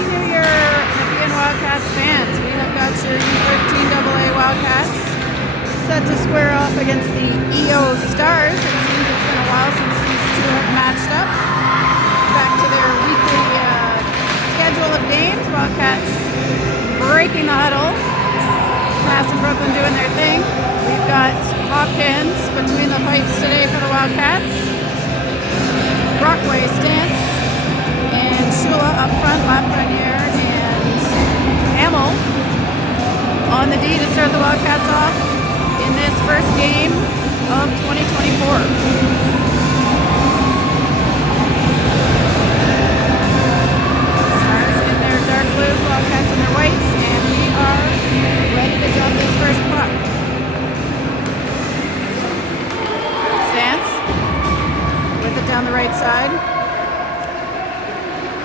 Happy New Year, Nepean Wildcats fans. We have got your U13 AA Wildcats set to square off against the EO Stars. It seems it's been a while since these two have matched up. Back to their weekly schedule of games. Wildcats breaking the huddle. Mass and Brooklyn doing their thing. We've got Hopkins between the pipes today for the Wildcats. Brockway stance. And Shula up front, Lafreniere, and Hamill on the D to start the Wildcats off in this first game of 2024. Stars in their dark blues, Wildcats in their whites, and we are ready to drop this first puck. Stance with it down the right side.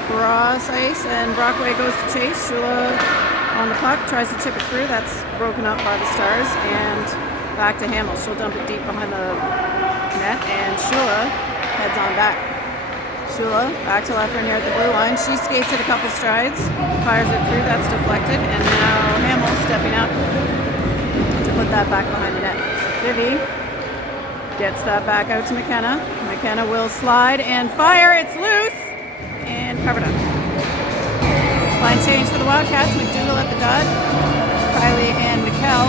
Cross ice, and Brockway goes to chase. Shula on the puck, tries to chip it through. That's broken up by the Stars, and back to Hamill. She'll dump it deep behind the net, and Shula heads on back. Shula back to Lafreniere at the blue line. She skates it a couple strides, fires it through. That's deflected, and now Hamill stepping up to put that back behind the net. Vivi gets that back out to McKenna. McKenna will slide and fire. It's loose. And covered up. Line change for the Wildcats. McDougall at the dot. Kylie and Mikkel.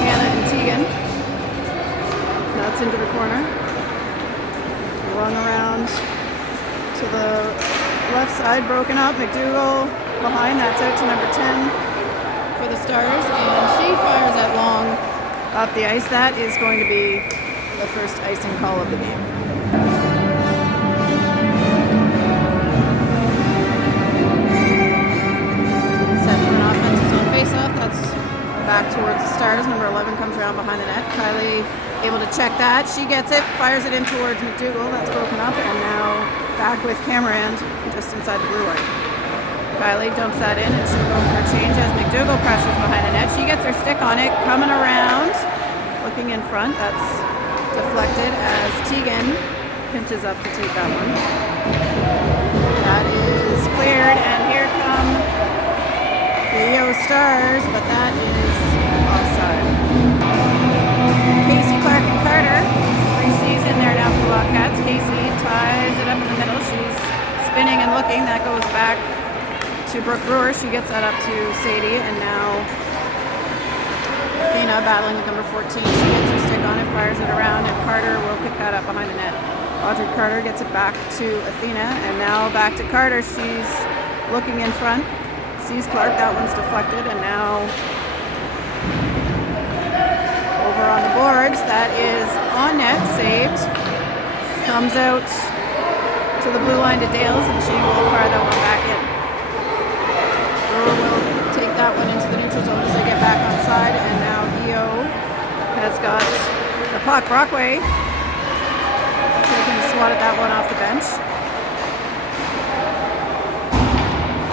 Hannah and Tegan. That's into the corner. Run around to the left side. Broken up. McDougall behind. That's out to number 10 for the Stars. And she fires that long up the ice. That is going to be the first icing call of the game. Face-off, that's back towards the Stars. Number 11 comes around behind the net. Kylie able to check that. She gets it, fires it in towards McDougall. That's broken up, and now back with Cameron just inside the blue line. Kylie dumps that in, and she'll go for a change as McDougall pressures behind the net. She gets her stick on it, coming around, looking in front. That's deflected as Tegan pinches up to take that one. That is cleared, and here come the EO Stars, but that is offside. Casey, Clark, and Carter. Reese's in there now for the Wildcats. Casey ties it up in the middle. She's spinning and looking. That goes back to Brooke Brewer. She gets that up to Sadie, and now Athena battling with number 14. She gets her stick on it, fires it around, and Carter will pick that up behind the net. Audrey Carter gets it back to Athena, and now back to Carter. She's looking in front. Sees Clark, that one's deflected, and now over on the boards, that is on net, saved. Comes out to the blue line to Dales, and she will fire that one back in. Brewer will take that one into the neutral zone as they get back on side, and now EO has got the puck. Brockway taking a swat at that one off the bench.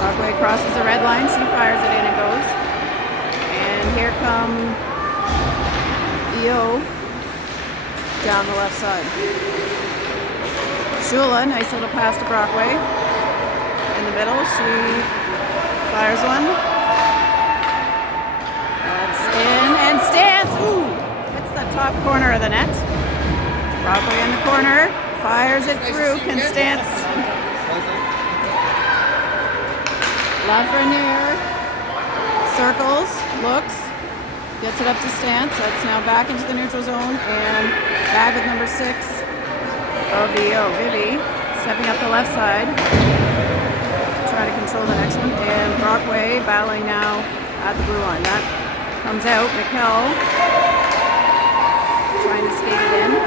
Brockway crosses the red line, she fires it in and goes. And here come EO down the left side. Shula, nice little pass to Brockway. In the middle, she fires one. That's in, and Stance, ooh, hits the top corner of the net. Brockway in the corner, fires it through, can Stance. Lafreniere circles, looks, gets it up to Stance. That's now back into the neutral zone and back with number 6 of the EO. Vivi stepping up the left side to try to control the next one. And Brockway battling now at the blue line. That comes out. Mikkel trying to skate it in.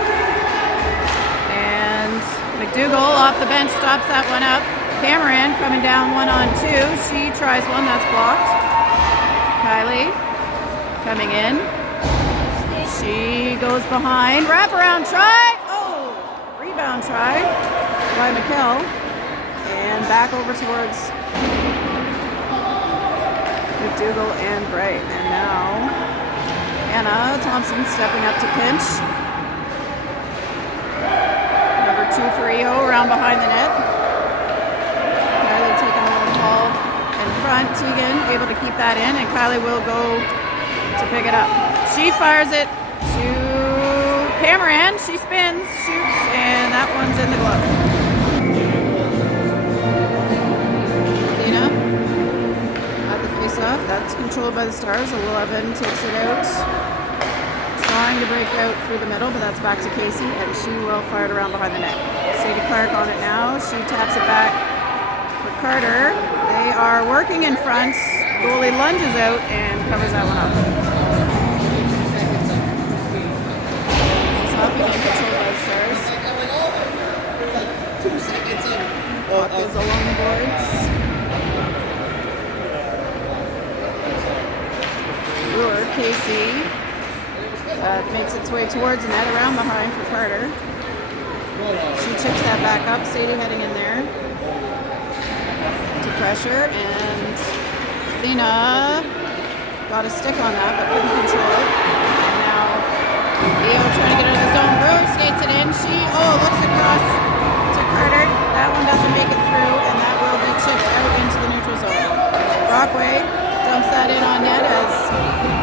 And McDougall off the bench stops that one up. Cameron coming down 1-on-2. She tries one, that's blocked. Kylie coming in. She goes behind. Wraparound try. Oh! Rebound try by Mikkel. And back over towards McDougall and Bright. And now Anna Thompson stepping up to pinch. Number 2 for EO around behind the net. Kylie taking a little fall Tegan able to keep that in, and Kylie will go to pick it up. She fires it to Cameron. She spins, shoots, and that one's in the glove. Athena at the face-off. That's controlled by the Stars. 11 takes it out. Trying to break out through the middle, but that's back to Casey, and she will fire it around behind the net. Sadie Clark on it now. She taps it back for Carter. They are working in front. Goalie lunges out and covers that one up. It's off again, controlled by the Stars. 2 seconds in. Puck is along the boards. Brewer, Casey. Makes its way towards the net, around behind for Carter. She chips that back up. Sadie heading in there to pressure, and Athena got a stick on that but couldn't control it. And now Leo trying to get out of the zone. Brewer skates it in. She looks across to Carter. That one doesn't make it through, and that will be chipped out into the neutral zone. Brockway dumps that in on net as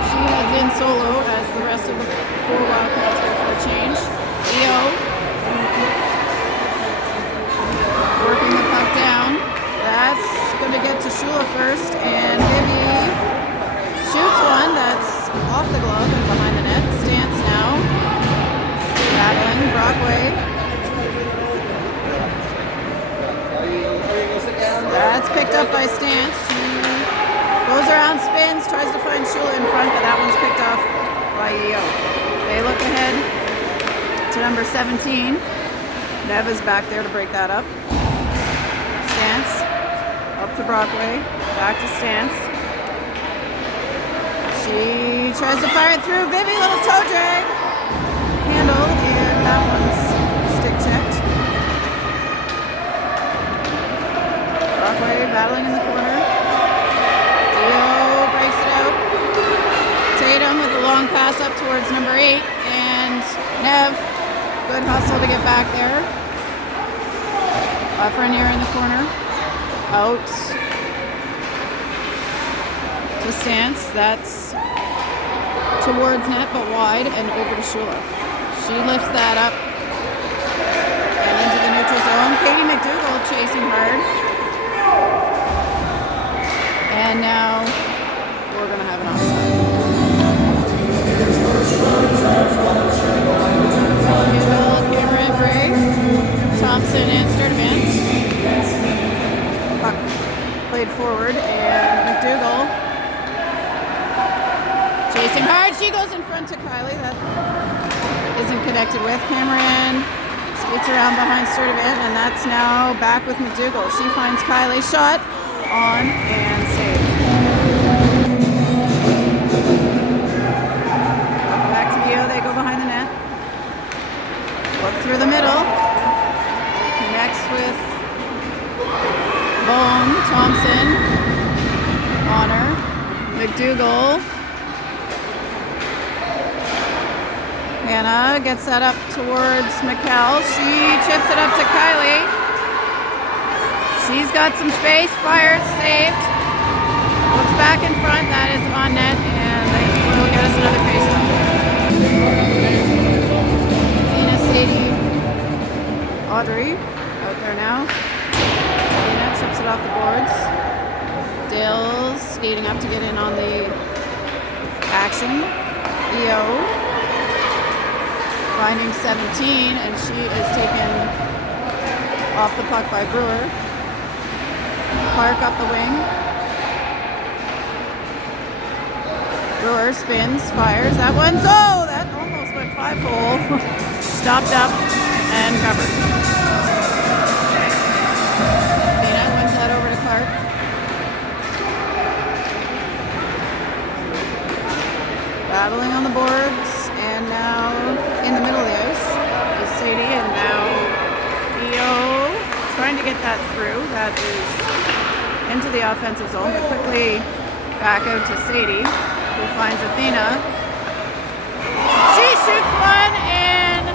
she heads in solo as the rest of the 4 Wildcats go for a change. Leo working the puck down. That's going to get to Shula first, and Vivi shoots one that's off the glove and behind the net. Stance now. Battling Brockway. That's picked up by Stance. She goes around, spins, tries to find Shula in front, but that one's picked off by Yeo. They look ahead to number 17. Nev is back there to break that up. Stance up to Brockway, back to Stance. She tries to fire it through. Vivi, little toe drag. Handled, and that one's stick checked. Brockway battling in the corner. Leo breaks it out. Tatum with a long pass up towards number 8, and Nev, good hustle to get back there. Lafreniere in the corner. Out to Stance. That's towards net, but wide, and over to Shula. She lifts that up and into the neutral zone. Katie McDougall chasing hard. And now we're going to have an offside. Cameron, Bray, Thompson, and Sturdivant. Puck played forward, and McDougall chasing hard. She goes in front to Kylie. That isn't connected with. Cameron skates around behind Sturdivant, and that's now back with McDougall. She finds Kylie, shot on and save. Back to Leo. They go behind the net. Look through the middle. Connects with Bone, Thompson, Honor, McDougall. Hannah gets that up towards McCall. She chips it up to Kylie. She's got some space, fires, saved. Looks back in front, that is on net, and they will get us another face-off. Athena, Sadie, Audrey out there now. Athena chips it off the boards. Dale's skating up to get in on the action. EO finding 17, and she is taken off the puck by Brewer. Clark up the wing. Brewer spins, fires. That one's, that almost went 5-hole. Stopped up and covered. Athena wins that over to Clark. Battling on the boards, and now in the middle of the ice is Sadie, and now EO trying to get that through. That is into the offensive zone, but quickly back out to Sadie, who finds Athena. She shoots one, and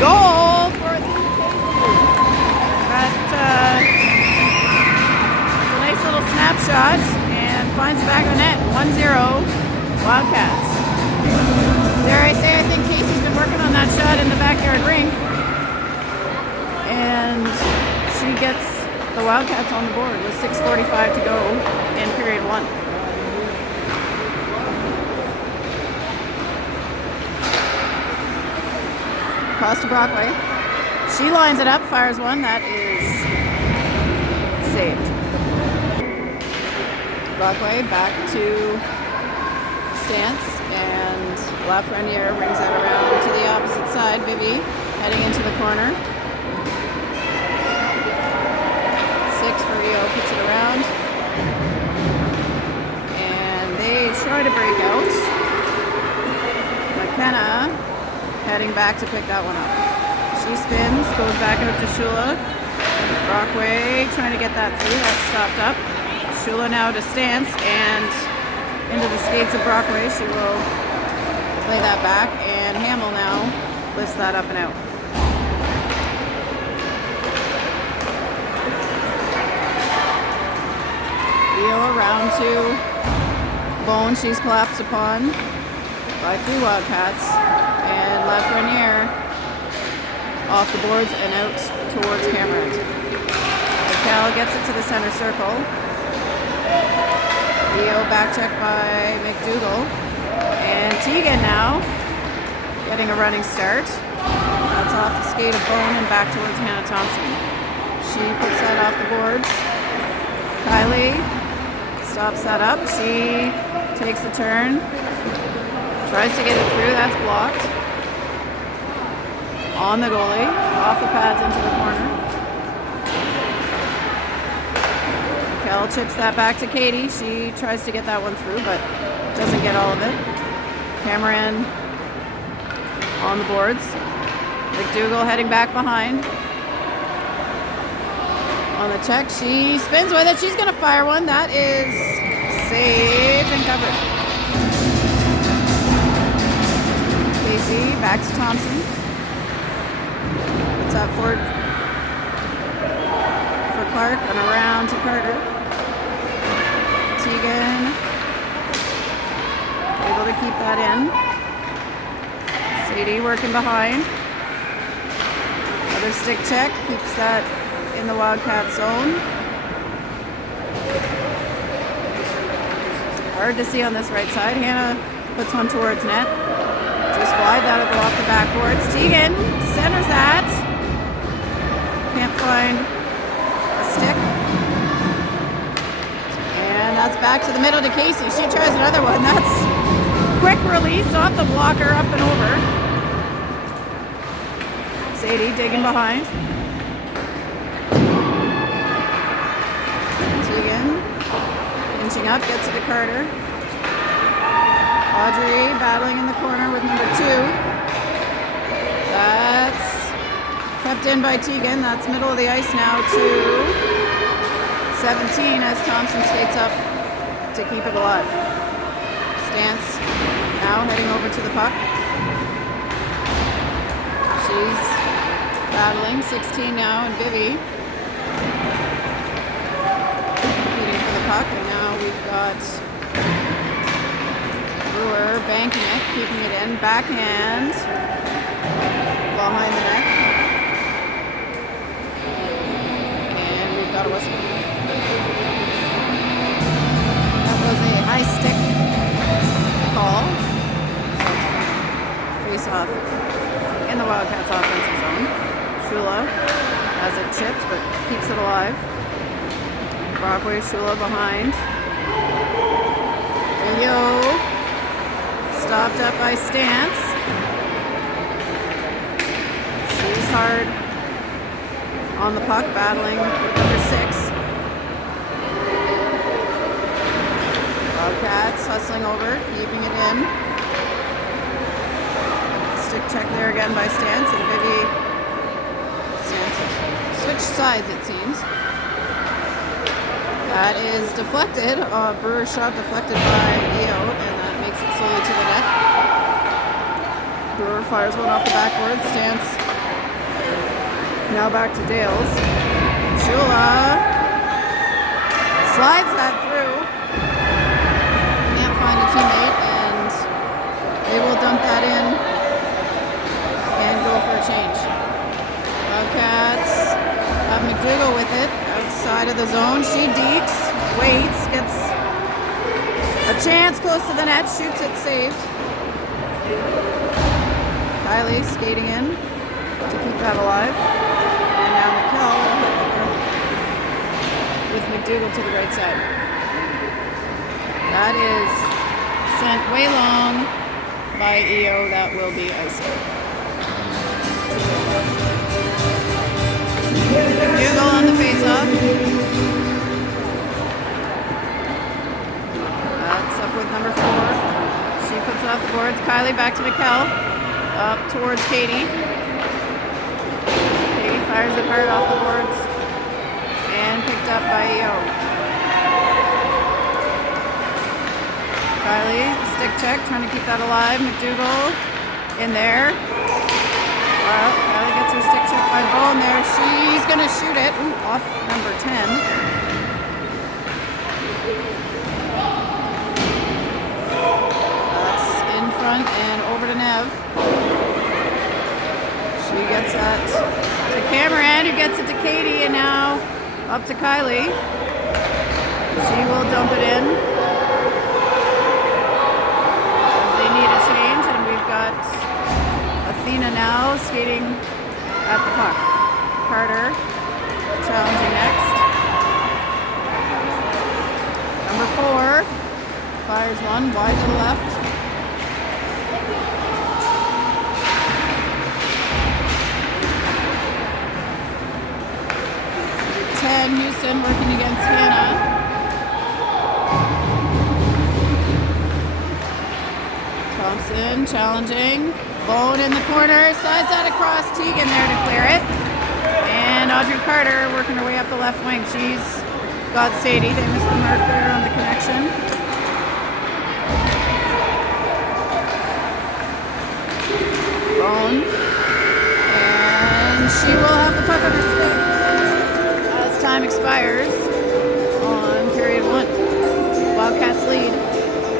goal for the That was a nice little finds the back of the net. 1-0 Wildcats. Dare I say, I think Casey's been working on that shot in the backyard rink. And she gets the Wildcats on the board with 6:45 to go in period 1. Cross to Brockway. She lines it up, fires one. That is saved. Brockway back to stance, and Lafreniere brings that around to the opposite side. Vivi heading into the corner. 6 for Rio, puts it around. And they try to break out. McKenna heading back to pick that one up. She spins, goes back out to Shula. Brockway trying to get that through. That's stopped up. Shula now to stance and into the skates of Brockway. She will play that back, and Hamill now lifts that up and out. Rio around to Bone. She's collapsed upon by 3 Wildcats. And Lafreniere off the boards and out towards Cameron. Cal gets it to the center circle. Rio back check by McDougall. And Teagan now getting a running start. That's off the skate of Bone and back towards Hannah Thompson. She puts that off the boards. Kylie stops that up. She takes the turn. Tries to get it through. That's blocked. On the goalie. Off the pads into the corner. Kel chips that back to Katie. She tries to get that one through, but doesn't get all of it. Cameron on the boards. McDougall heading back behind. On the check, she spins with it. She's going to fire one. That is saved and covered. Casey back to Thompson. Puts that forward for Clark and around to Carter. Teagan able to keep that in. Sadie working behind. Another stick check, keeps that in the Wildcat zone. Hard to see on this right side. Hannah puts one towards net. Just wide, that'll go off the backboards. Teagan centers that. Can't find a stick. And that's back to the middle to Casey. She tries another one. That's quick release off the blocker, up and over. Sadie digging behind. Teagan inching up, gets it to Carter. Audrey battling in the corner with number 2. That's kept in by Teagan. That's middle of the ice now to 17 as Thompson skates up to keep it alive. Stance now heading over to the puck. She's battling. 16 now, and Vivi competing for the puck. And now we've got Brewer banking it, keeping it in. Backhand behind the net. And we've got a whistle. That was a high stick call. Face off in the Wildcats offensive zone. Shula has it chipped but keeps it alive. Brockway, Shula behind. Rio stopped up by Stance. She's hard on the puck, battling with number 6. Wildcats hustling over, keeping it in. Stick check there again by Stance, and Vivi Stance switched sides, it seems. That is deflected. Brewer's shot deflected by Eo, and that makes it slowly to the net. Brewer fires one off the backboard. Stance now back to Dales. Shula slides that through. They will dump that in and go for a change. Wildcats have McDougall with it outside of the zone. She dekes, waits, gets a chance close to the net, shoots it, saved. Kylie skating in to keep that alive. And now McKell with McDougall to the right side. That is sent way long by EO. That will be icing. McDougall on the face-off. That's up with number 4. She puts it off the boards. Kylie back to McKell. Up towards Katie. Katie fires it hard off the boards. And picked up by EO. Kylie, stick check, trying to keep that alive. McDougall in there. Well, Kylie gets her stick check by Bone there. She's going to shoot it. Ooh, off number 10. That's in front and over to Nev. She gets that to Cameron, who gets it to Katie, and now up to Kylie. She will dump it in. They need a change, and we've got Athena now skating at the puck. Carter challenging next. Number 4 fires one wide to the left. Houston working against Hannah. Thompson challenging. Bone in the corner. Slides that across. Tegan there to clear it. And Audrey Carter working her way up the left wing. She's got Sadie. They missed the mark there on the connection. Bone. And she will have the puck on her stick. Time expires on period 1. Wildcats lead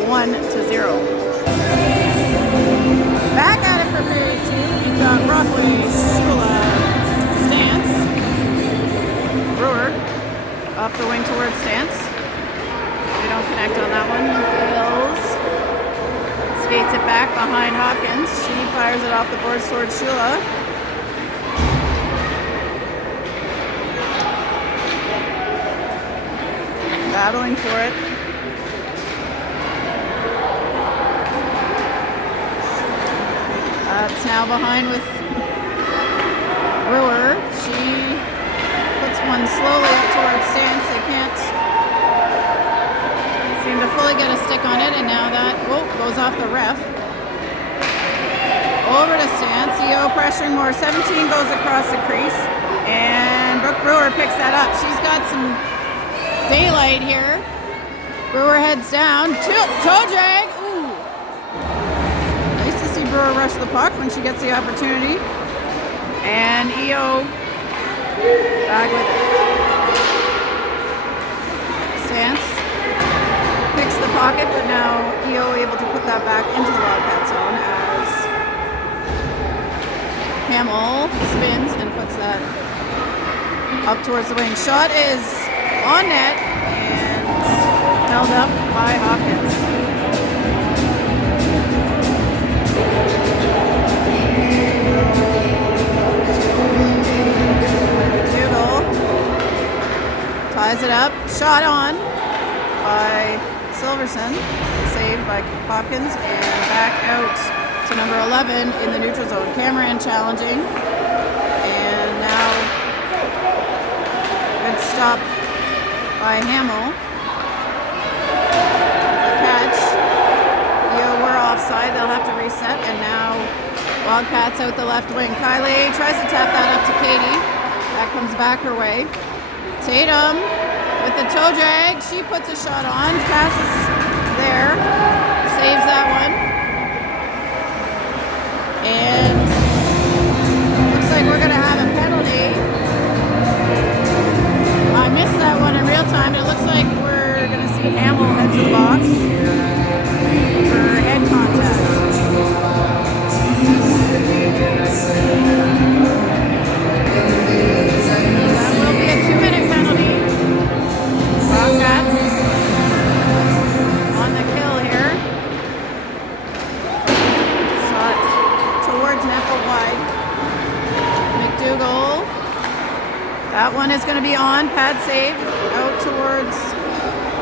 1-0. Back at it for period 2. We've got Brockway, Shula, Stance. Brewer up the wing towards Stance. We don't connect on that one. Bills skates it back behind Hopkins. She fires it off the boards towards Shula. Battling for it. That's now behind with Brewer. She puts one slowly up towards Stance. They can't seem to fully get a stick on it, and now that goes off the ref. Over to Stance. EO pressuring more. 17 goes across the crease, and Brooke Brewer picks that up. She's got some daylight here. Brewer heads down. Toe drag. Ooh. Nice to see Brewer rush the puck when she gets the opportunity. And EO back with it. Stance picks the pocket, but now EO able to put that back into the Wildcat zone as Hamill spins and puts that up towards the wing. Shot is on net and held up by Hopkins. Doodle ties it up. Shot on by Silverson. Saved by Hopkins and back out to number 11 in the neutral zone. Cameron challenging. And now good stop by Hamill. The catch. We're offside. They'll have to reset. And now Wildcats out the left wing. Kylie tries to tap that up to Katie. That comes back her way. Tatum with the toe drag. She puts a shot on. Passes there. Saves that one. And looks like we're going to have a penalty. I missed that one in real time. It looks like we're going to see Hamill head to the box for head contact. That one is going to be on. Pad save out towards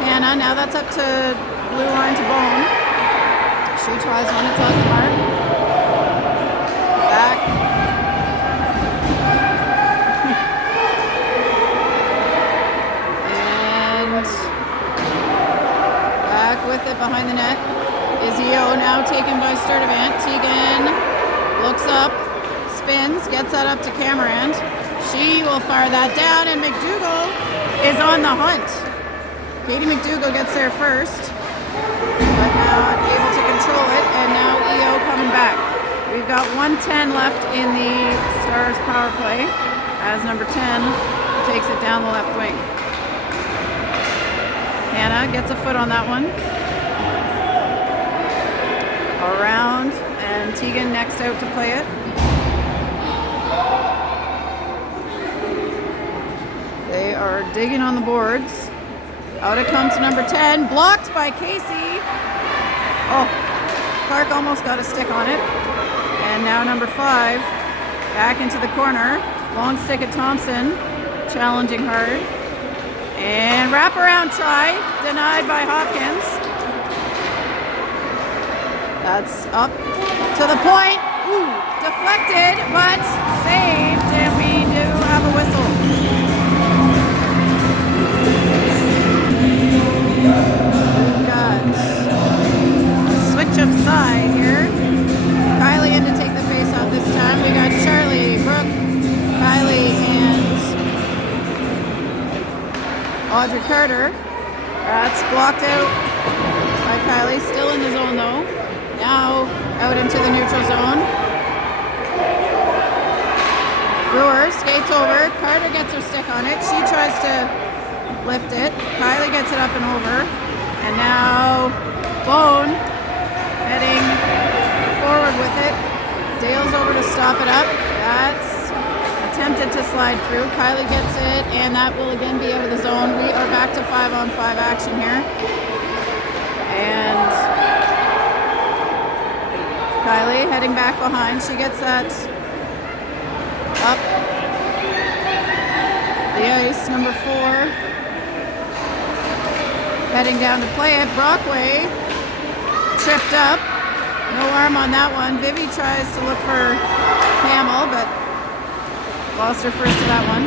Hannah. Now that's up to blue line to Bone. She tries one. It's off the mark. Back. And back with it behind the net. Is Eo now taken by Sturdivant. Tegan looks up, spins, gets that up to Camerand. She will fire that down, and McDougall is on the hunt. Katie McDougall gets there first, but not able to control it, and now EO coming back. We've got 1:10 left in the Stars power play as number 10 takes it down the left wing. Hannah gets a foot on that one. Around, and Tegan next out to play it. They are digging on the boards. Out it comes to number 10, blocked by Casey. Oh, Clark almost got a stick on it. And now number 5, back into the corner. Long stick at Thompson, challenging hard. And wraparound try, denied by Hopkins. That's up to the point. Ooh, deflected, but saved, and we do have a whistle. We've got a switch of side here. Kylie in to take the face off this time. We got Charlie, Brooke, Kylie, and Audrey Carter. That's blocked out by Kylie. Still in the zone though. Now out into the neutral zone. Brewer skates over. Carter gets her stick on it. She tries to lift it. Kylie gets it up and over. And now Bone heading forward with it. Dale's over to stop it up. That's attempted to slide through. Kylie gets it, and that will again be out of the zone. We are back to 5-on-5 action here. And Kylie heading back behind. She gets that up the ice. Number 4 heading down to play it. Brockway tripped up. No arm on that one. Vivi tries to look for Hamill, but lost her first to that one.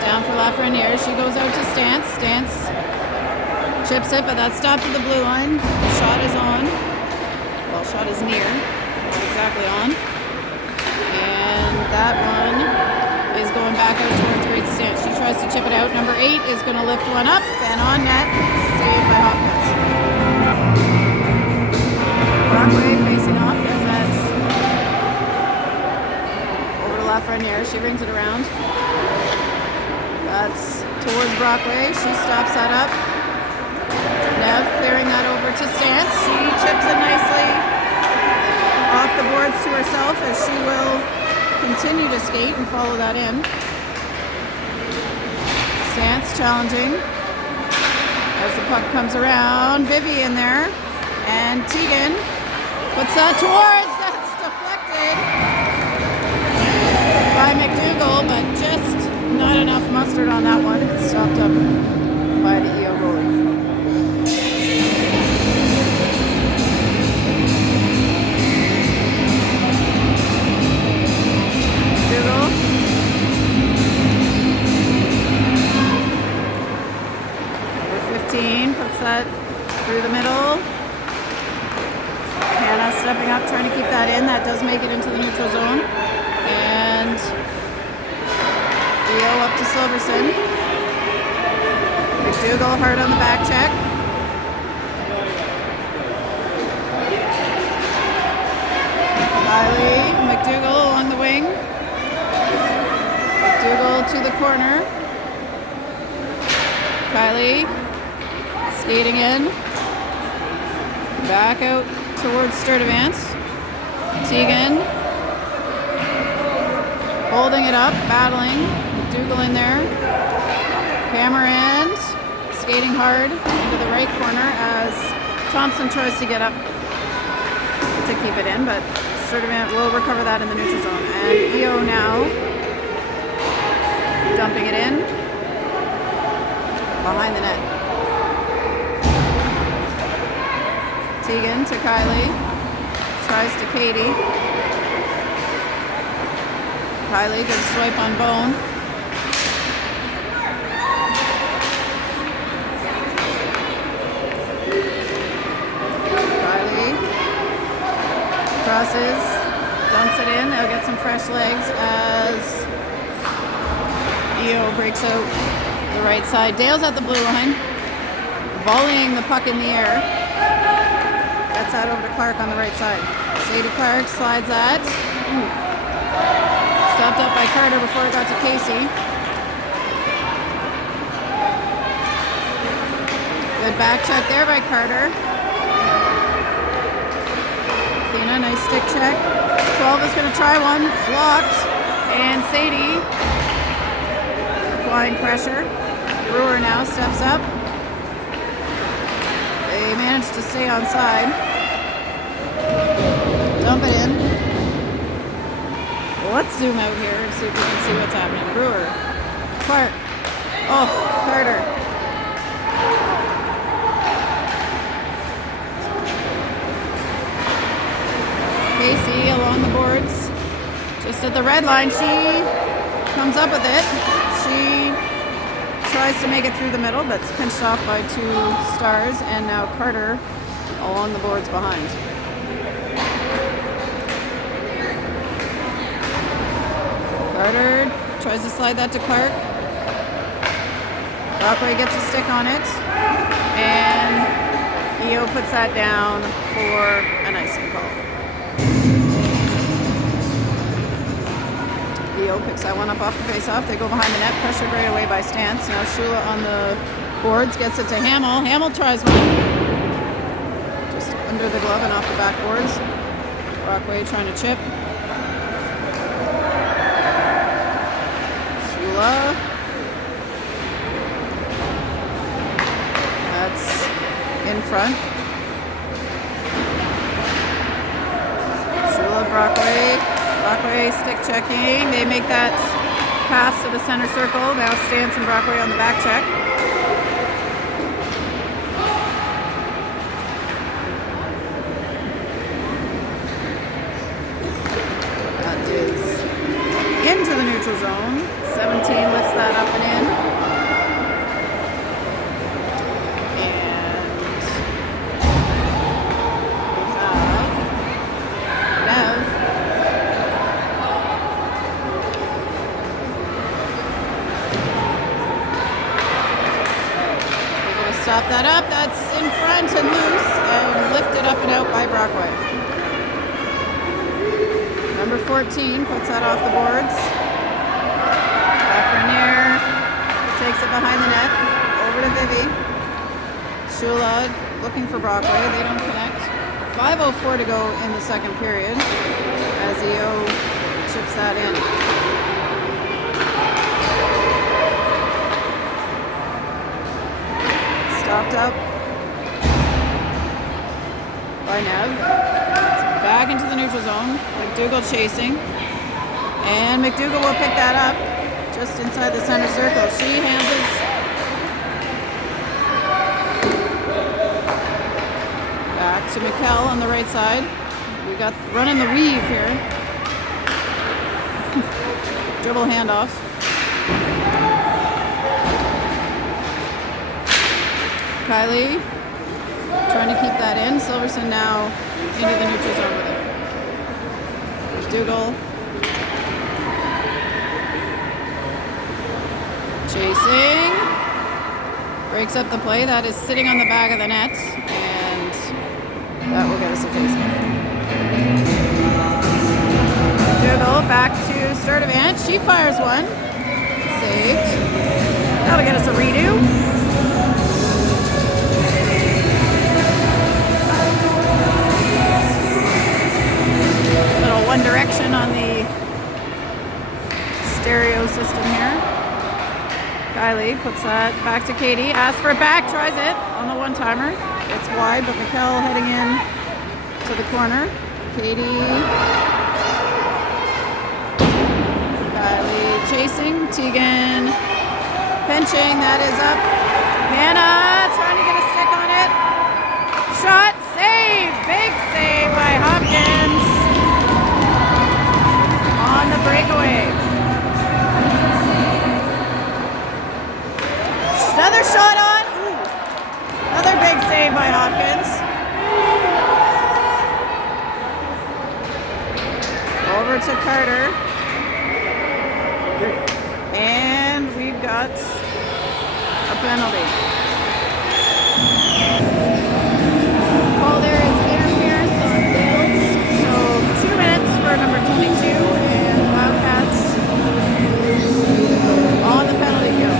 Down for Lafreniere. She goes out to Stance. Stance chips it, but that's stopped at the blue line. Shot is on. Well, shot is near. Not exactly on. And that one is going back out towards Great Stance. She tries to chip it out. Number 8 is going to lift one up, and on net, saved by Hopkins. Brockway facing off. Gets that over to Lafreniere. She brings it around. That's towards Brockway. She stops that up. Nev clearing that over to Stance. She chips it nicely off the boards to herself as she will continue to skate and follow that in. Stance challenging as the puck comes around. Vivi in there. And Tegan puts that towards. That's deflected by McDougall, but just not enough mustard on that one. It's stopped up by the EO goalie. McDougall. Number 15 puts that through the middle. Hannah stepping up, trying to keep that in. That does make it into the neutral zone. And EO up to Silverson. McDougall hard on the back check. Kylie, McDougall along the wing. McDougall to the corner. Kylie skating in. Back out towards Sturdivant. Tegan holding it up, battling. McDougall in there. Camerand skating hard into the right corner as Thompson tries to get up to to keep it in, but Sturdivant will recover that in the neutral zone. And EO now dumping it in behind the net. Tegan to Kylie, tries to Katie. Kylie, good swipe on Bone. Kylie crosses, dumps it in. They'll get some fresh legs as EO breaks out the right side. Dale's at the blue line, volleying the puck in the air. Gets that over to Clark on the right side. Sadie Clark slides that. Stopped up by Carter before it got to Casey. Good back check there by Carter. Athena, nice stick check. 12 is going to try one. Blocked. And Sadie applying pressure. Brewer now steps up. They managed to stay on side. Dump it in. Let's zoom out here and see if we can see what's happening. Brewer. Clark. Oh, Carter. Casey along the boards. Just at the red line. She comes up with it. She tries to make it through the middle, but it's pinched off by two Stars. And now Carter along the boards behind. Carter tries to slide that to Clark. Brockway gets a stick on it. And EO puts that down for an icing call. EO picks that one up off the face-off. They go behind the net, pressured right away by Stance. Now Shula on the boards gets it to Hamill. Hamill tries one. Just under the glove and off the backboards. Brockway trying to chip. That's in front. Shula, Brockway stick checking. They make that pass to the center circle. Now Stance and Brockway on the back check. That is into the neutral zone. 17 lifts that up and in. And we have Nev. They're going to stop that up. That's in front and loose and lifted up and out by Brockway. Number 14 puts that off the boards. Takes it behind the net, over to Vivi. Shula looking for Brockway, they don't connect. 5:04 to go in the second period as EO chips that in. Stopped up by Nev. Back into the neutral zone. McDougall chasing. And McDougall will pick that up. Just inside the center circle. She handles back to McKell on the right side. We got running the weave here. Dribble handoff. Kylie trying to keep that in. Silverson now into the neutral zone with it. McDougall. Chasing, breaks up the play. That is sitting on the back of the net, and that will get us a faceoff. Dougal back to Sturdivant. She fires one. Saved. That'll get us a redo. Little One Direction on the stereo system here. Kylie puts that back to Katie. Asks for it back, tries it on the one-timer. It's wide, but McKell heading in to the corner. Katie. Kylie chasing. Tegan pinching. That is up. Hannah trying to get a stick on it. Shot. Save. Big save by Hopkins on the breakaway. Another shot on. Ooh. Another big save by Hopkins. Over to Carter. And we've got a penalty. Call there is interference on Dales. So 2 minutes for number 22 and Wildcats on the penalty kill.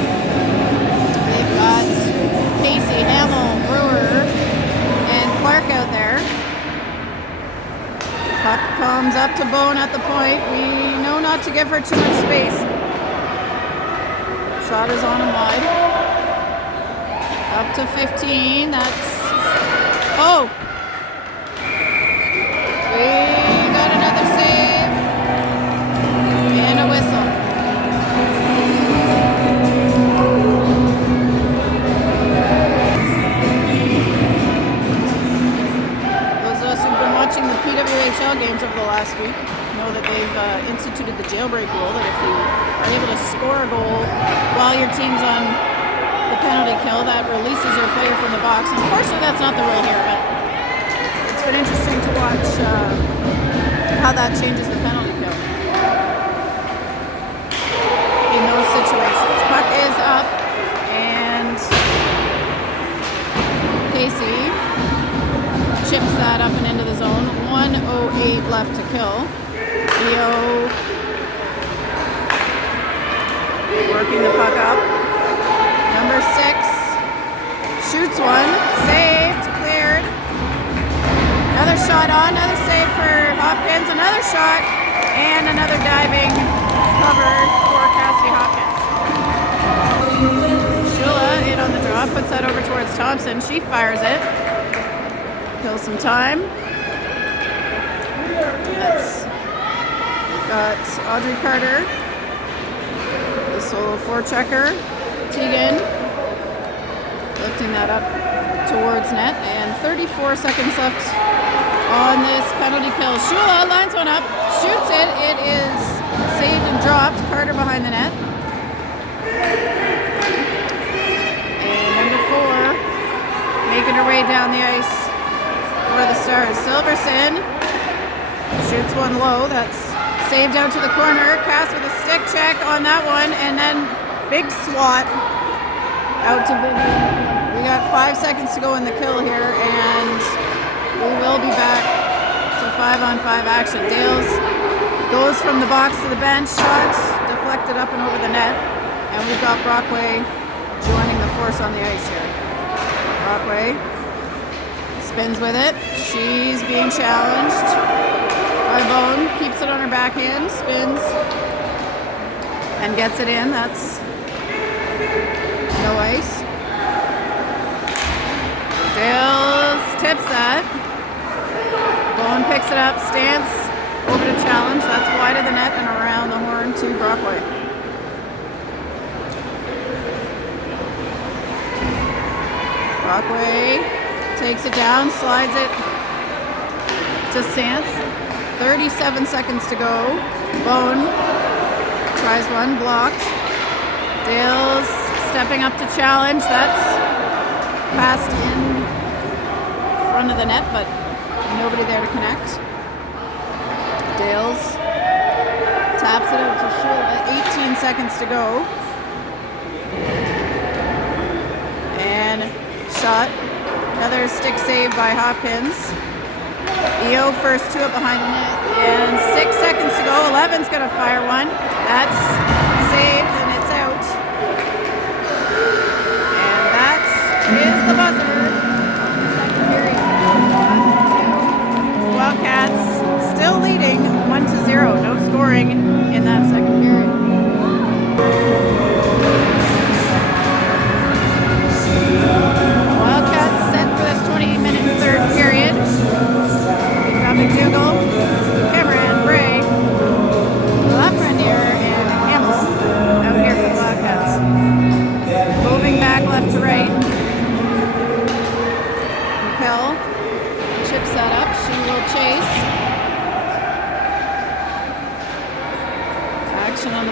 They've got Casey, Hamill, Brewer, and Clark out there. Puck comes up to Bone at the point. We know not to give her too much space. Shot is on and wide. Up to 15. That's... Oh! We got another save. And a whistle. Those of us who've been watching the PWHL games over the last week know that they've instituted the jailbreak rule, that if you are able to score a goal while your team's on the penalty kill, that releases your player from the box. Unfortunately, that's not the rule here, but it's been interesting to watch how that changes the penalty kill in those situations. Puck is up, and Casey chips that up and into the zone. 1:08 left to kill. Leo working the puck up. Number 6 shoots one. Saved. Cleared. Another shot on. Another save for Hopkins. Another shot. And another diving cover for Cassidy Hopkins. Shula in on the draw. Puts that over towards Thompson. She fires it. Kills some time. That's got Audrey Carter, the solo forechecker. Tegan lifting that up towards net, and 34 seconds left on this penalty kill. Shula lines one up, shoots it. It is saved and dropped. Carter behind the net. And number 4 making her way down the ice for the Stars. Silverson shoots one low. That's saved out to the corner. Cass with a stick check on that one, and then big swat out to Vivian. We got 5 seconds to go in the kill here, and we will be back to 5-on-5 action. Dales goes from the box to the bench. Shot deflected up and over the net, and we've got Brockway joining the force on the ice here. Brockway spins with it. She's being challenged. Arbone keeps it on her backhand, spins, and gets it in. That's no ice. Dales tips that. Bone picks it up, stance over to challenge. That's wide of the net and around the horn to Brockway. Brockway takes it down, slides it to stance. 37 seconds to go. Bone tries one, blocked. Dales stepping up to challenge. That's passed in front of the net, but nobody there to connect. Dales taps it out to Shula. 18 seconds to go. And shot. Another stick save by Hopkins. EO first 2 up behind the net. And 6 seconds to go. 11's going to fire one. That's saved and it's out. And that is the buzzer of the second period. Wildcats still leading 1-0. No scoring in that second period. Wildcats set for this 20-minute third period. Got McDougall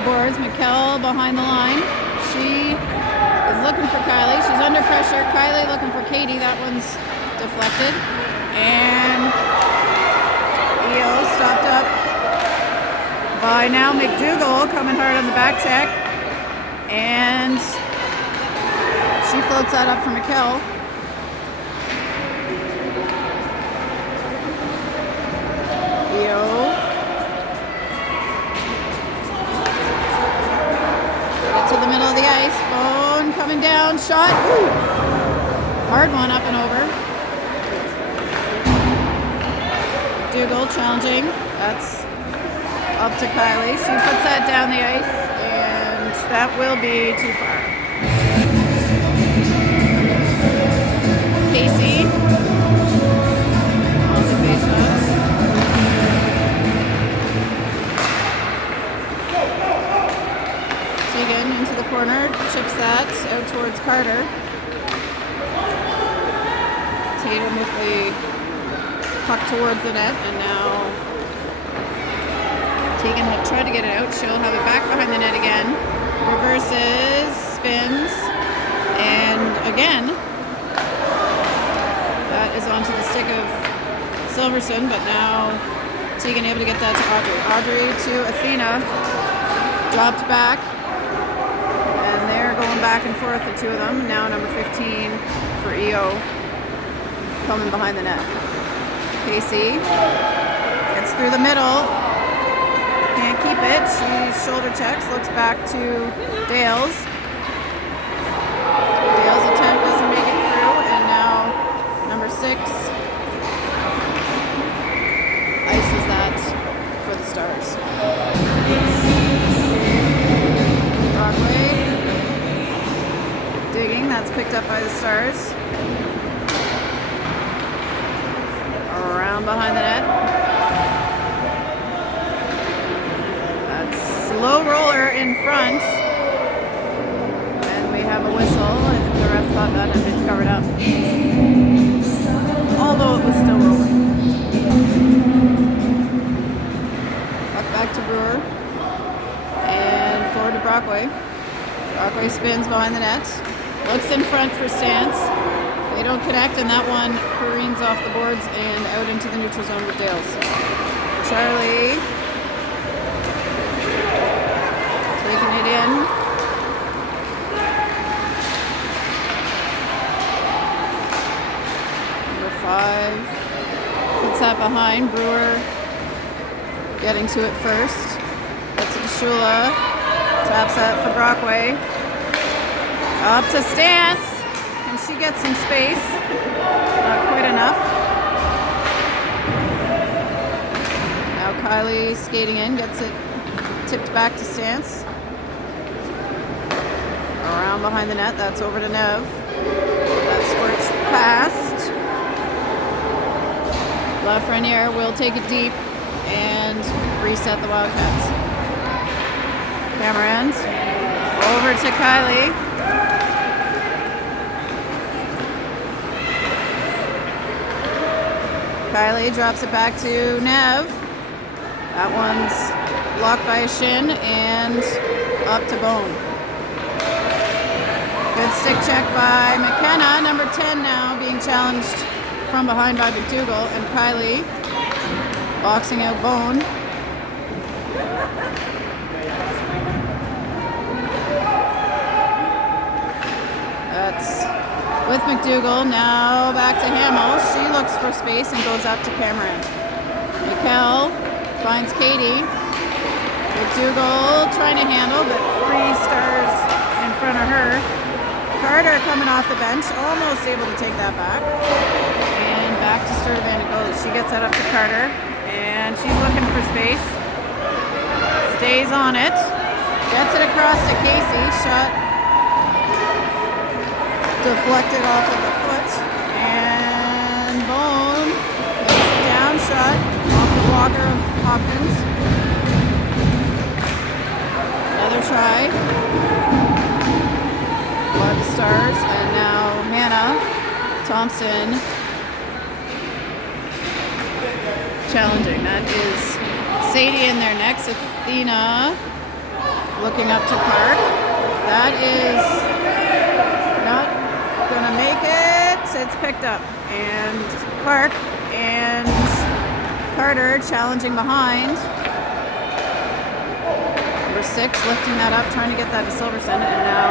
boards. Mikkel behind the line. She is looking for Kylie. She's under pressure. Kylie looking for Katie. That one's deflected. And EO stopped up by now McDougall, coming hard on the back check. And she floats that up for Mikkel. EO. Get to the middle of the ice. Bone coming down. Shot. Ooh. Hard one up and over. McDougall challenging. That's up to Kylie. She puts that down the ice, and that will be too far. Casey on the faceoffs. Tegan into the corner, chips that out towards Carter. Tatum with the puck towards the net, and now Tegan had tried to get it out. She'll have it back behind the net again. Reverses, spins, and again, that is onto the stick of Silverson, but now Tegan able to get that to Audrey. Audrey to Athena, dropped back, and they're going back and forth, the two of them. Now number 15 for EO, coming behind the net. Casey gets through the middle. Can't keep it. She shoulder checks, looks back to Dales. Dales' attempt doesn't make it through, and now number 6 ices that for the Stars. Broadway digging, that's picked up by the Stars. Around behind the net. Low roller in front, and we have a whistle, and the ref thought that had been covered up, although it was still rolling. Back to Brewer, and forward to Brockway. Brockway spins behind the net, looks in front for Stance. They don't connect, and that one careens off the boards and out into the neutral zone with Dales. Charlie taking it in. Number 5 puts that behind. Brewer getting to it first. Gets it to Shula. Taps that for Brockway. Up to Stance. And she gets some space. Not quite enough. Now Kylie skating in. Gets it tipped back to Stance. Around behind the net, that's over to Nev. That squirts past. Lafreniere will take it deep and reset the Wildcats. Cameron over to Kylie. Kylie drops it back to Nev. That one's blocked by a shin and up to Bone. Good stick check by McKenna. Number 10 now being challenged from behind by McDougall, and Kylie boxing out Bone. That's with McDougall. Now back to Hamill. She looks for space and goes up to Cameron. Mikkel finds Katie. McDougall trying to handle, but 3 Stars in front of her. Carter coming off the bench, almost able to take that back. And back to Sturtevant it goes. She gets that up to Carter, and she's looking for space. Stays on it. Gets it across to Casey. Shot deflected off of the foot. And Bone makes a down shot off the blocker of Hopkins. Another try by the Stars, and now Hannah Thompson challenging. That is Sadie in there next. Athena looking up to Clark. That is not gonna make it. It's picked up. And Clark and Carter challenging behind. Number 6 lifting that up, trying to get that to Silverson. And now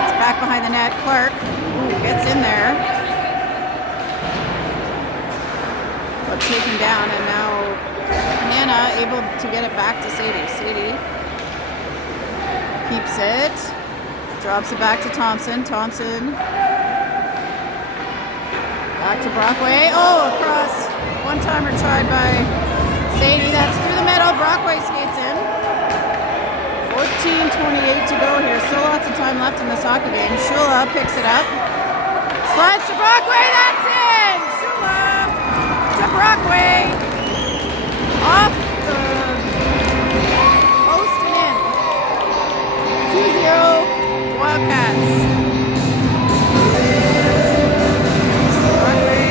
it's back behind the net. Clark gets in there. But taken down, and now Hannah able to get it back to Sadie. Sadie keeps it. Drops it back to Thompson. Thompson. Back to Brockway. Oh, across. One-timer tried by Sadie. That's through the middle. Brockway skates in. 14:28 to go here. Still lots of time left in this hockey game. Shula picks it up. Slides to Brockway. That's in! Shula to Brockway. Off the post and in. 2-0 Wildcats. Brockway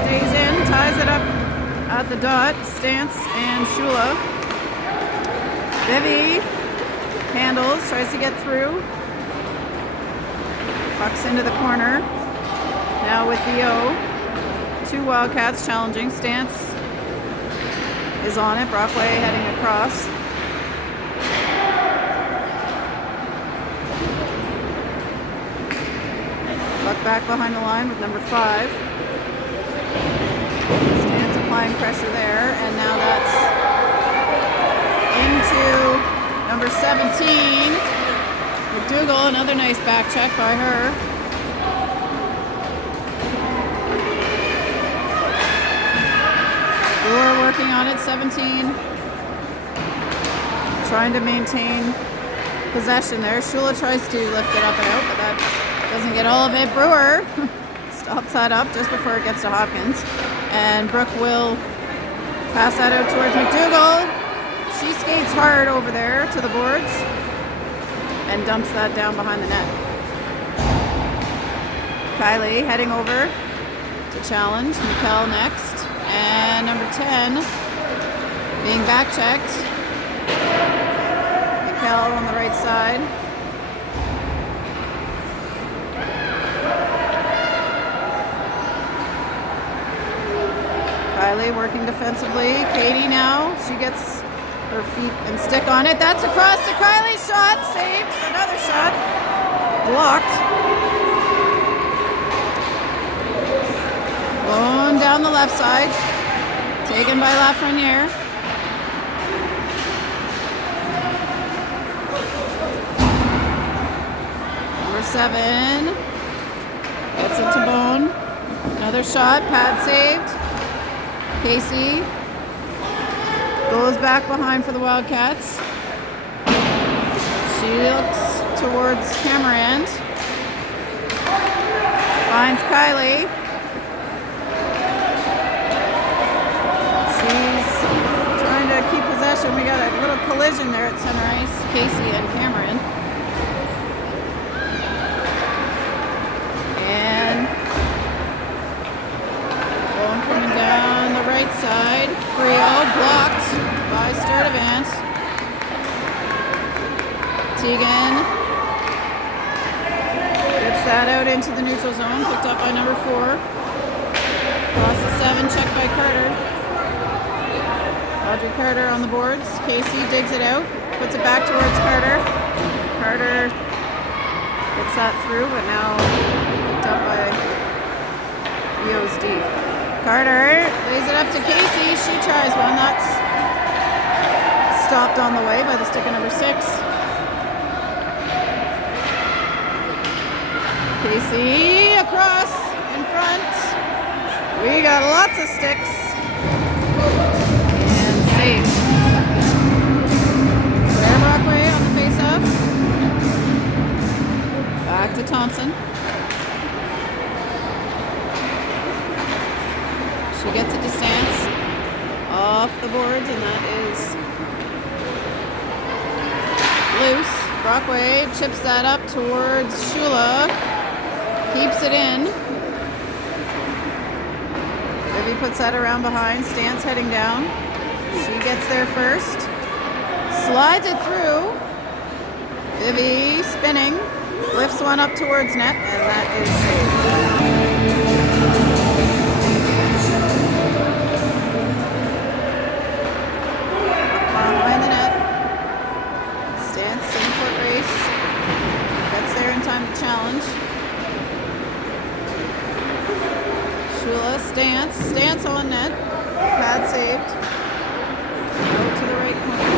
stays in, ties it up at the dot. Stance and Shula. Bevy handles, tries to get through. Pucks into the corner. Now with the O. 2 Wildcats challenging. Stance is on it. Brockway heading across. Puck back behind the line with number 5. Stance applying pressure there, and now that's into number 17. McDougall, another nice back check by her. Brewer working on it, 17. Trying to maintain possession there. Shula tries to lift it up and out, but that doesn't get all of it. Brewer stops that up just before it gets to Hopkins. And Brooke will pass that out towards McDougall. She skates hard over there to the boards and dumps that down behind the net. Kylie heading over to challenge. Mikkel next. And number 10 being back checked. Mikkel on the right side. Kylie working defensively. Katie now. She gets her feet and stick on it. That's across to Kylie. Shot saved. Another shot blocked. Blown down the left side. Taken by Lafreniere. Number 7 gets it to Bone. Another shot. Pad saved. Casey goes back behind for the Wildcats. She looks towards Camerand. Finds Kylie. She's trying to keep possession. We got a little collision there at center ice. Casey and Cameron. And going coming down the right side. Frio blocked by Sturdivant. Teagan gets that out into the neutral zone, picked up by number 4. Across the 7, checked by Carter. Audrey Carter on the boards. Casey digs it out, puts it back towards Carter. Carter gets that through, but now picked up by EO's D. Carter lays it up to Casey. She tries one. That's stopped on the way by the stick of number 6. Casey across in front. We got lots of sticks. And saved. Claire Brockway on the face-off. Back to Thompson. She gets it to Stance. Off the boards, and that is loose. Brockway chips that up towards Shula. Keeps it in. Vivi puts that around behind. Stance heading down. She gets there first. Slides it through. Vivi spinning, lifts one up towards net, and that is saved. Behind the net. Stance, 7-foot race. Gets there in time to challenge. Shula, stance on net. Pad saved. Out to the right corner.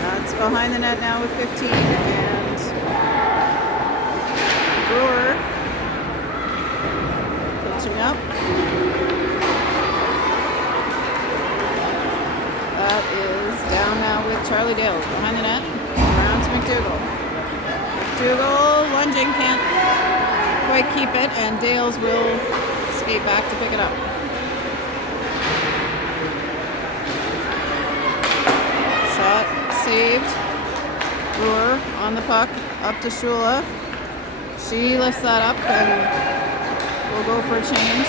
That's behind the net now with 15, and Brewer pitching up. That is down now with Charlie Dales behind the net. Around to McDougall. McDougall lunging, can't quite keep it, and Dales will skate back to pick it up. Shot saved. Brewer on the puck, up to Shula. She lifts that up and will go for a change.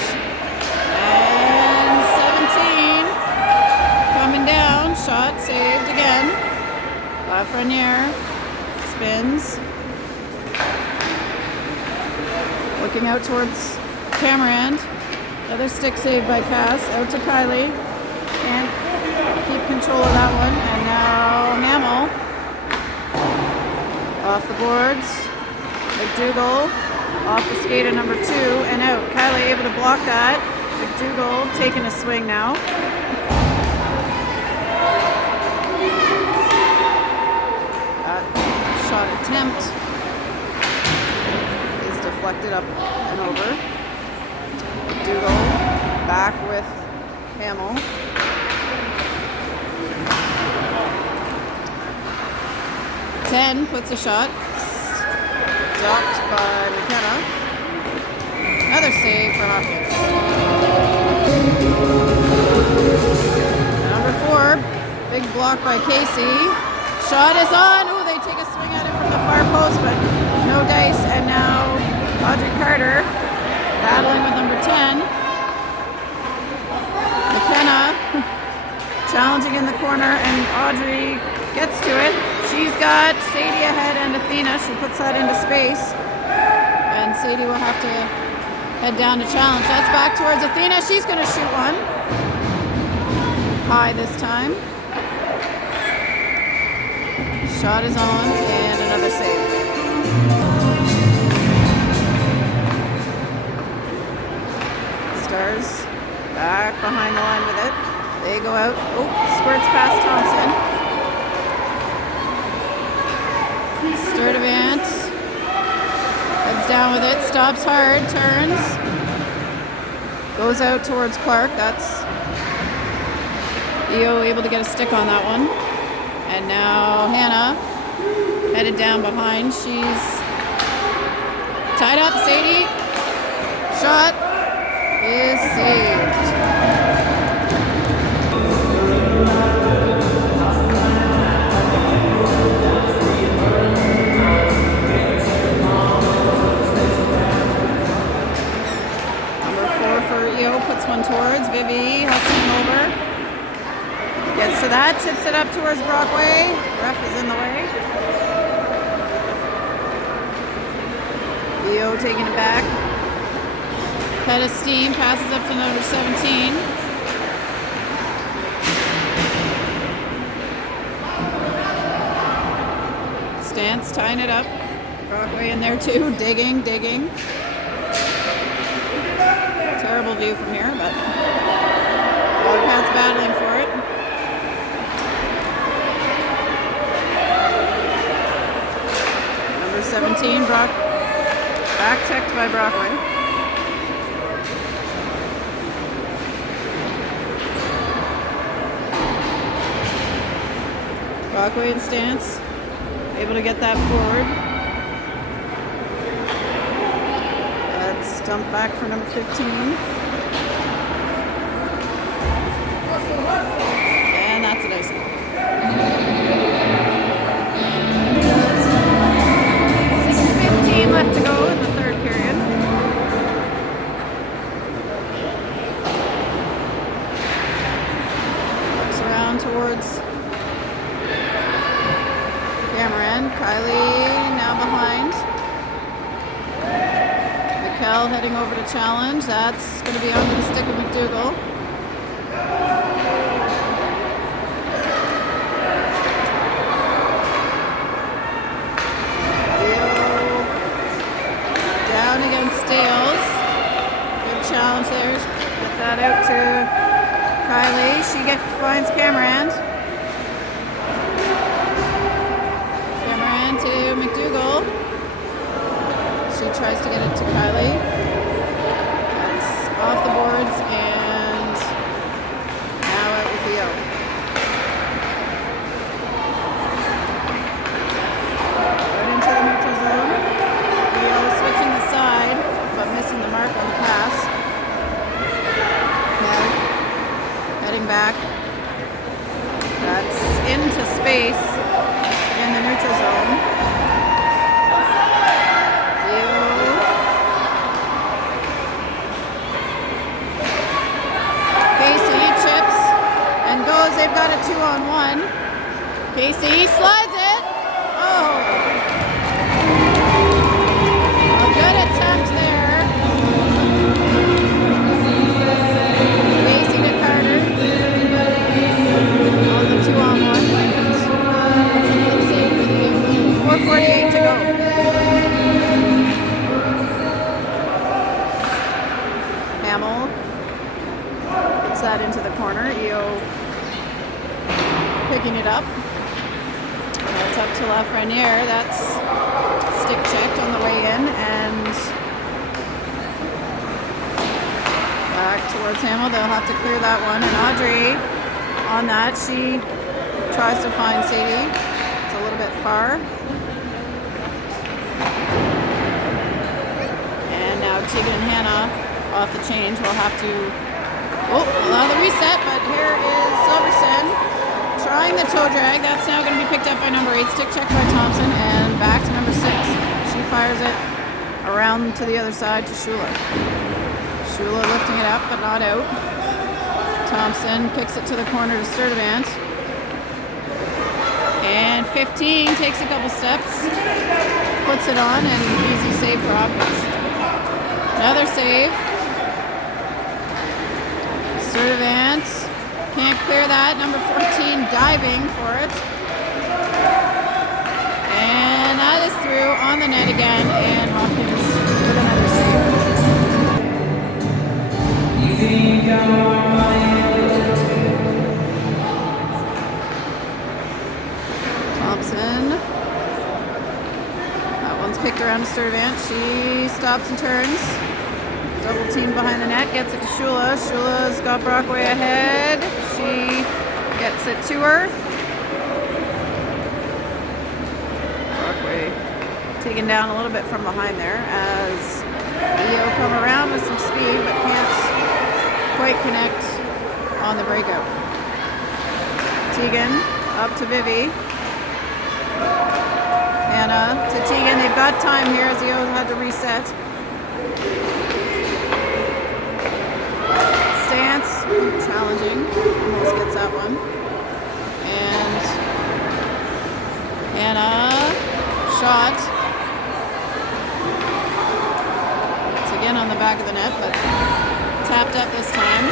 And 17 coming down. Shot saved again. Lafreniere spins. Looking out towards Cameron. Another stick saved by Cass. Out to Kylie. Can't keep control of that one. And now Hamill. Off the boards. McDougall off the skate of number 2 and out. Kylie able to block that. McDougall taking a swing now. That shot attempt is deflected up and over. McDougall back with Hamill. Ten puts a shot. Stopped by McKenna. Another save for Hopkins. Number 4, big block by Casey. Shot is on. Ooh, they take a swing at it from the far post, but no dice. And now Audrey Carter battling with number 10. McKenna challenging in the corner, and Audrey gets to it. She's got Sadie ahead and Athena. She puts that into space. And Sadie will have to head down to challenge. That's back towards Athena. She's going to shoot one. High this time. Shot is on and another save. Stars back behind the line with it. They go out. Oh, squirts past Thompson. Sturdivant heads down with it, stops hard, turns, goes out towards Clark. That's EO able to get a stick on that one. And now Hannah headed down behind. She's tied up. Sadie, shot is saved. Puts one towards Vivi, hustling over. Gets to that, chips it up towards Brockway. Ref is in the way. Leo taking it back. Head of steam, passes up to number 17. Stance, tying it up. Brockway in there too, digging. Terrible view from here, but Wildcats battling for it. Number 17, Brock, back checked by Brockway. Brockway in stance, able to get that forward. Dump back for number 15. And that's a nice one. 6:15 left to go in the third period. Looks around towards Kylie now behind. Mikkel heading over to challenge. That's going to be under the stick of McDougall. Down against Dales. Good challenge there. Get that out to Kylie. She finds Cameron. Cameron to McDougall. She tries to get it to Kylie. That's off the boards and now out with Leo. Right into the neutral zone. Leo switching the side but missing the mark on the pass. Now heading back. That's into space in the neutral zone. They've got a 2-on-1. Casey slides it. Oh. A good attempt there. Casey to Carter. On the 2-on-1. 4:48 to go. Hamill puts that into the corner. EO picking it up. That's up to Lafreniere. That's stick checked on the way in and back towards Hamill. They'll have to clear that one. And Audrey on that, she tries to find Sadie. It's a little bit far. And now Tegan and Hannah off the change. We'll have to allow the reset, but here is Silverson trying the toe drag. That's now going to be picked up by number 8. Stick check by Thompson and back to number 6. She fires it around to the other side to Shula. Shula lifting it up but not out. Thompson kicks it to the corner to Sturdivant. And 15 takes a couple steps, puts it on, and easy save for Hopkins. Another save. Sturdivant can't clear that. Number 14 diving for it. And that is through on the net again. And Hopkins with another save. Thompson. That one's kicked around to Sturdivant. She stops and turns. Double team behind the net, gets it to Shula. Shula's got Brockway ahead. She gets it to her. Brockway taken down a little bit from behind there as Leo come around with some speed but can't quite connect on the breakout. Tegan up to Vivi. Hannah to Tegan. They've got time here as Leo had to reset. Stance, challenging, almost gets that one. And Hannah, shot. It's again on the back of the net, but tapped up this time.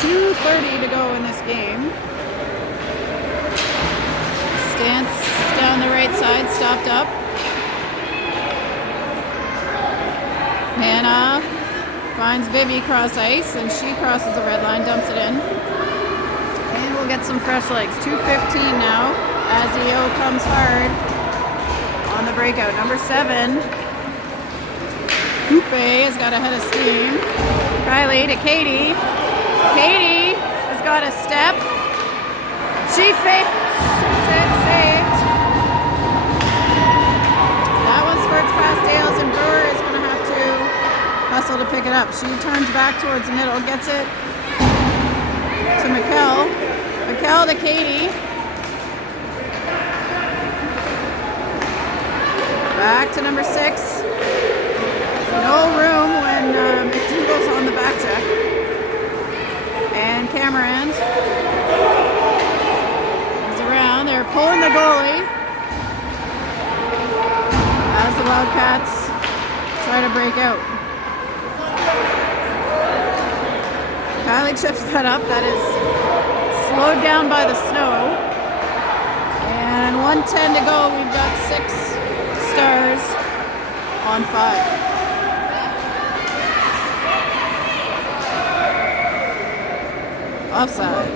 2:30 to go in this game. Stance down the right side, stopped up. Hannah finds Vivi cross ice, and she crosses the red line, dumps it in. And we'll get some fresh legs. 2:15 now as EO comes hard on the breakout. Number 7, Coupe has got a head of steam. Kylie to Katie. Katie has got a step. She fakes it, saved. That one squirts past Dales, and Brewer is going to have to hustle to pick it up. She turns back towards the middle, gets it to Mikkel. Mikkel to Katie. Back to number 6. No room when McDougall's on the back check. And Cameron break out. Kylie chips that up. That is slowed down by the snow. And 1:10 to go. We've got 6 stars on 5. Offside.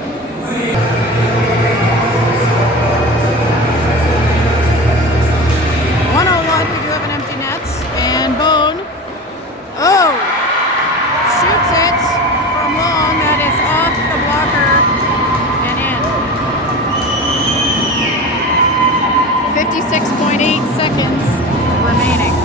101, we do have an empty net. And Bone, shoots it from long. That is off the blocker and in. 56.8 seconds remaining.